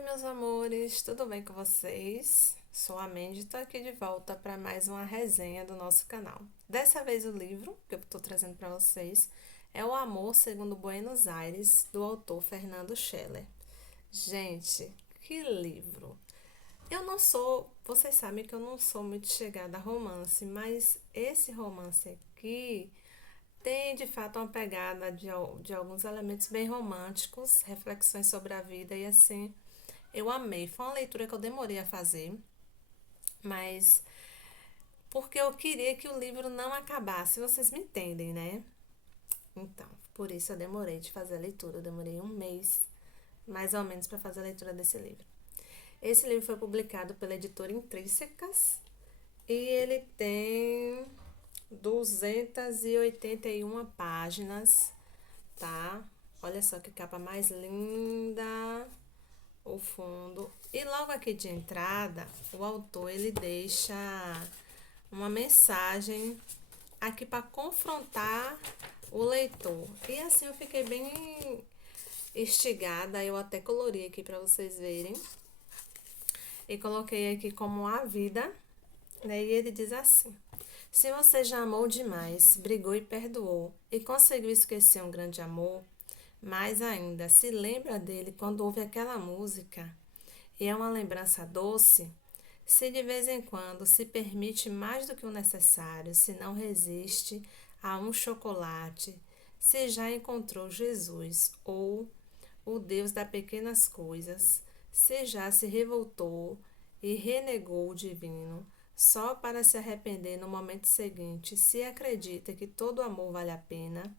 Oi, meus amores, tudo bem com vocês? Sou a Mandy e tô aqui de volta para mais uma resenha do nosso canal. Dessa vez o livro que eu estou trazendo para vocês é O Amor Segundo Buenos Aires, do autor Fernando Scheller. Gente, que livro! Vocês sabem que eu não sou muito chegada a romance, mas esse romance aqui tem de fato uma pegada de alguns elementos bem românticos, reflexões sobre a vida e assim. Eu amei. Foi uma leitura que eu demorei a fazer, mas porque eu queria que o livro não acabasse. Vocês me entendem, né? Então, por isso eu demorei de fazer a leitura. Eu demorei um mês, mais ou menos, para fazer a leitura desse livro. Esse livro foi publicado pela editora Intrínsecas e ele tem 281 páginas, tá? Olha só que capa mais linda, o fundo. E logo aqui de entrada, o autor ele deixa uma mensagem aqui para confrontar o leitor. E assim eu fiquei bem instigada, eu até colori aqui para vocês verem. E coloquei aqui como a vida, né? E ele diz assim: se você já amou demais, brigou e perdoou, e conseguiu esquecer um grande amor, mais ainda, se lembra dele quando ouve aquela música e é uma lembrança doce, se de vez em quando se permite mais do que o necessário, se não resiste a um chocolate, se já encontrou Jesus ou o Deus das pequenas coisas, se já se revoltou e renegou o divino, só para se arrepender no momento seguinte, se acredita que todo amor vale a pena,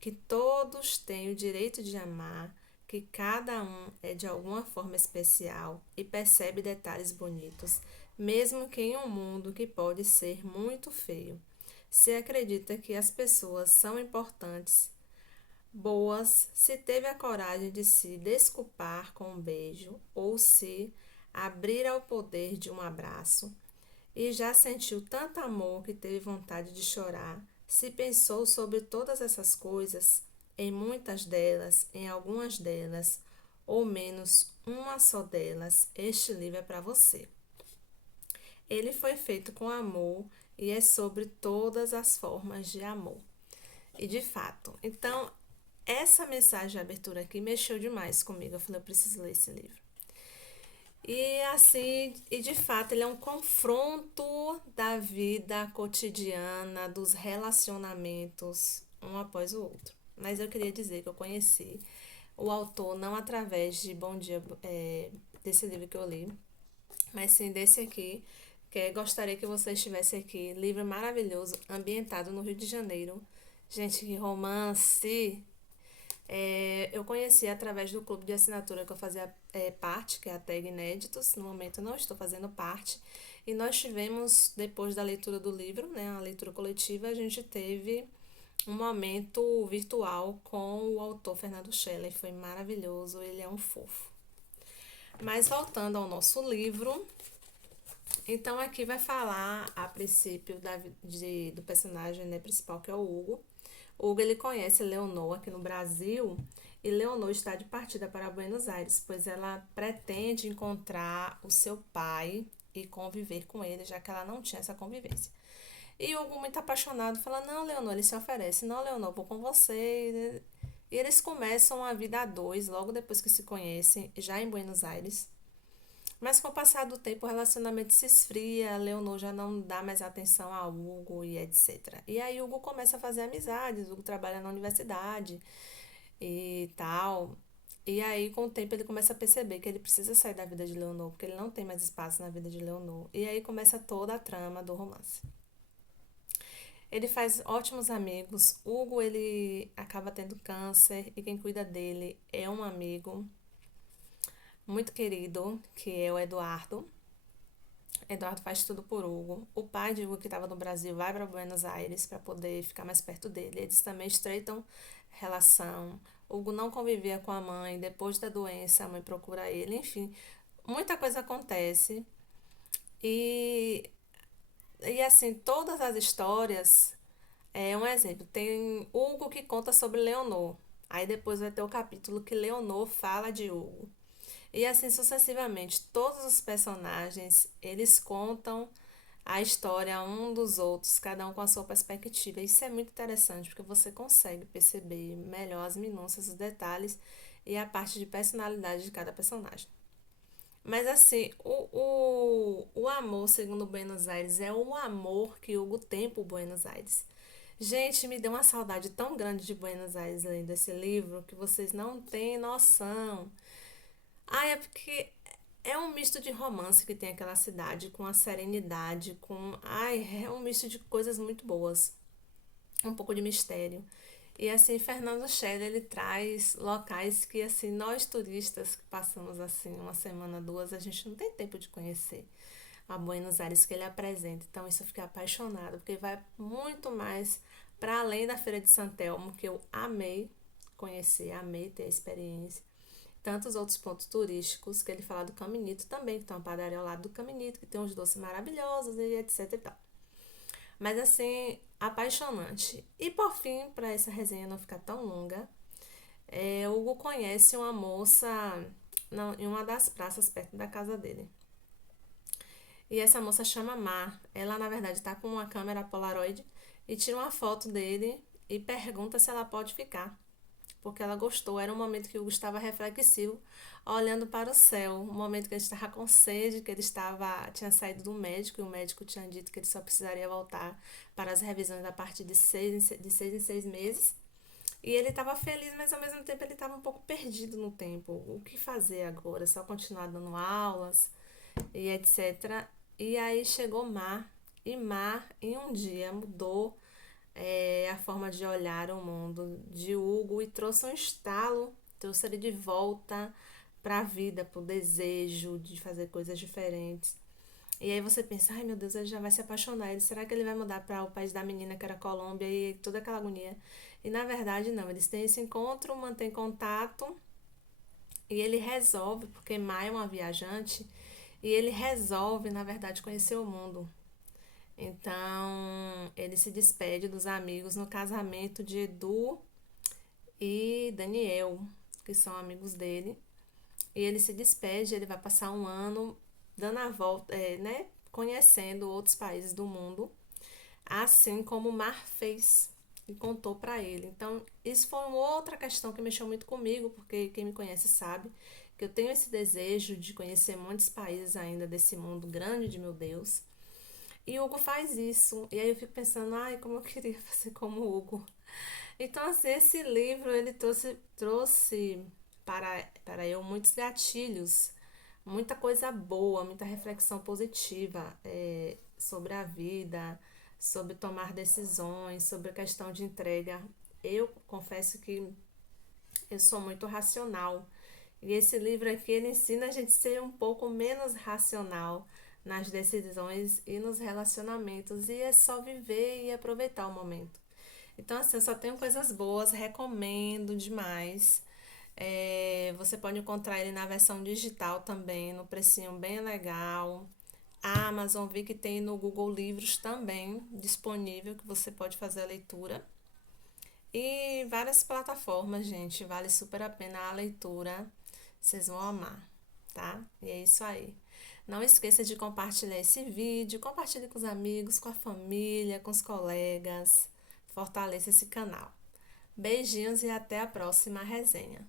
que todos têm o direito de amar, que cada um é de alguma forma especial e percebe detalhes bonitos, mesmo que em um mundo que pode ser muito feio. Se acredita que as pessoas são importantes, boas, se teve a coragem de se desculpar com um beijo ou se abrir ao poder de um abraço, e já sentiu tanto amor que teve vontade de chorar, se pensou sobre todas essas coisas, em muitas delas, em algumas delas, ou menos uma só delas, este livro é para você. Ele foi feito com amor e é sobre todas as formas de amor. E de fato, então, essa mensagem de abertura aqui mexeu demais comigo. Eu falei, eu preciso ler esse livro. E assim, e de fato, ele é um confronto da vida cotidiana, dos relacionamentos, um após o outro. Mas eu queria dizer que eu conheci o autor não através de Bom Dia, desse livro que eu li, mas sim desse aqui, que gostaria que você estivesse aqui. Livro maravilhoso, ambientado no Rio de Janeiro. Gente, que romance! Eu conheci através do clube de assinatura que eu fazia parte, que é a Tag Inéditos. No momento eu não estou fazendo parte. E nós tivemos, depois da leitura do livro, né, a leitura coletiva, a gente teve um momento virtual com o autor Fernando Scheller. Foi maravilhoso, ele é um fofo. Mas voltando ao nosso livro, então aqui vai falar a princípio do personagem, né, principal, que é o Hugo. O Hugo ele conhece Leonor aqui no Brasil e Leonor está de partida para Buenos Aires, pois ela pretende encontrar o seu pai e conviver com ele, já que ela não tinha essa convivência. E o Hugo, muito apaixonado, fala: não, Leonor, ele se oferece: não, Leonor, vou com você. E eles começam a vida a dois, logo depois que se conhecem, já em Buenos Aires. Mas com o passar do tempo, o relacionamento se esfria, Leonor já não dá mais atenção a Hugo e etc. E aí Hugo começa a fazer amizades, Hugo trabalha na universidade e tal. E aí, com o tempo, ele começa a perceber que ele precisa sair da vida de Leonor, porque ele não tem mais espaço na vida de Leonor. E aí começa toda a trama do romance. Ele faz ótimos amigos. Hugo, ele acaba tendo câncer e quem cuida dele é um amigo muito querido, que é o Eduardo. Eduardo faz tudo por Hugo. O pai de Hugo, que estava no Brasil, vai para Buenos Aires para poder ficar mais perto dele. Eles também estreitam relação. Hugo não convivia com a mãe. Depois da doença, a mãe procura ele. Enfim, muita coisa acontece. E, e assim, todas as histórias é um exemplo. Tem Hugo que conta sobre Leonor. Aí depois vai ter o capítulo que Leonor fala de Hugo. E assim sucessivamente, todos os personagens, eles contam a história um dos outros, cada um com a sua perspectiva. Isso é muito interessante, porque você consegue perceber melhor as minúcias, os detalhes e a parte de personalidade de cada personagem. Mas assim, o amor, segundo Buenos Aires, é o amor que Hugo tem por Buenos Aires. Gente, me deu uma saudade tão grande de Buenos Aires lendo esse livro que vocês não têm noção. Ah, é porque é um misto de romance que tem aquela cidade, com a serenidade, com. Ai, é um misto de coisas muito boas. Um pouco de mistério. E assim, Fernando Scherer, ele traz locais que assim, nós turistas que passamos assim uma semana, duas, a gente não tem tempo de conhecer a Buenos Aires que ele apresenta. Então, isso eu fiquei apaixonada, porque vai muito mais para além da Feira de Santelmo, que eu amei conhecer, amei ter a experiência. Tantos outros pontos turísticos, que ele fala do Caminito também, que tem uma padaria ao lado do Caminito, que tem uns doces maravilhosos e etc e tal. Mas assim, apaixonante. E por fim, para essa resenha não ficar tão longa, Hugo conhece uma moça em uma das praças perto da casa dele. E essa moça chama Mar. Ela, na verdade, está com uma câmera Polaroid e tira uma foto dele e pergunta se ela pode ficar. Porque ela gostou. Era um momento que o Hugo estava reflexivo, olhando para o céu. Um momento que ele estava com sede, que ele tinha saído do médico e o médico tinha dito que ele só precisaria voltar para as revisões a partir de 6 em 6 meses. E ele estava feliz, mas ao mesmo tempo ele estava um pouco perdido no tempo. O que fazer agora? Só continuar dando aulas e etc. E aí chegou Mar. E Mar, em um dia, mudou a forma de olhar o mundo de Hugo e trouxe um estalo, trouxe ele de volta para a vida, para o desejo de fazer coisas diferentes. E aí você pensa, ai meu Deus, ele já vai se apaixonar. Será que ele vai mudar para o país da menina que era Colômbia e toda aquela agonia? E na verdade não, eles têm esse encontro, mantêm contato e ele resolve, porque Maia é uma viajante, e ele resolve, na verdade, conhecer o mundo. Então, ele se despede dos amigos no casamento de Edu e Daniel, que são amigos dele. E ele se despede, ele vai passar um ano dando a volta, né? Conhecendo outros países do mundo, assim como o Mar fez e contou para ele. Então, isso foi uma outra questão que mexeu muito comigo, porque quem me conhece sabe que eu tenho esse desejo de conhecer muitos países ainda desse mundo grande de meu Deus. E o Hugo faz isso. E aí eu fico pensando, ai, como eu queria fazer como o Hugo. Então, assim, esse livro, ele trouxe para eu muitos gatilhos, muita coisa boa, muita reflexão positiva sobre a vida, sobre tomar decisões, sobre a questão de entrega. Eu confesso que eu sou muito racional. E esse livro aqui, ele ensina a gente a ser um pouco menos racional nas decisões e nos relacionamentos. E é só viver e aproveitar o momento. Então, assim, eu só tenho coisas boas, recomendo demais. Você pode encontrar ele na versão digital também, no precinho bem legal. A Amazon, vi que tem no Google Livros também disponível, que você pode fazer a leitura. E várias plataformas, gente, vale super a pena a leitura. Vocês vão amar, tá? E é isso aí. Não esqueça de compartilhar esse vídeo, compartilhe com os amigos, com a família, com os colegas. Fortaleça esse canal. Beijinhos e até a próxima resenha.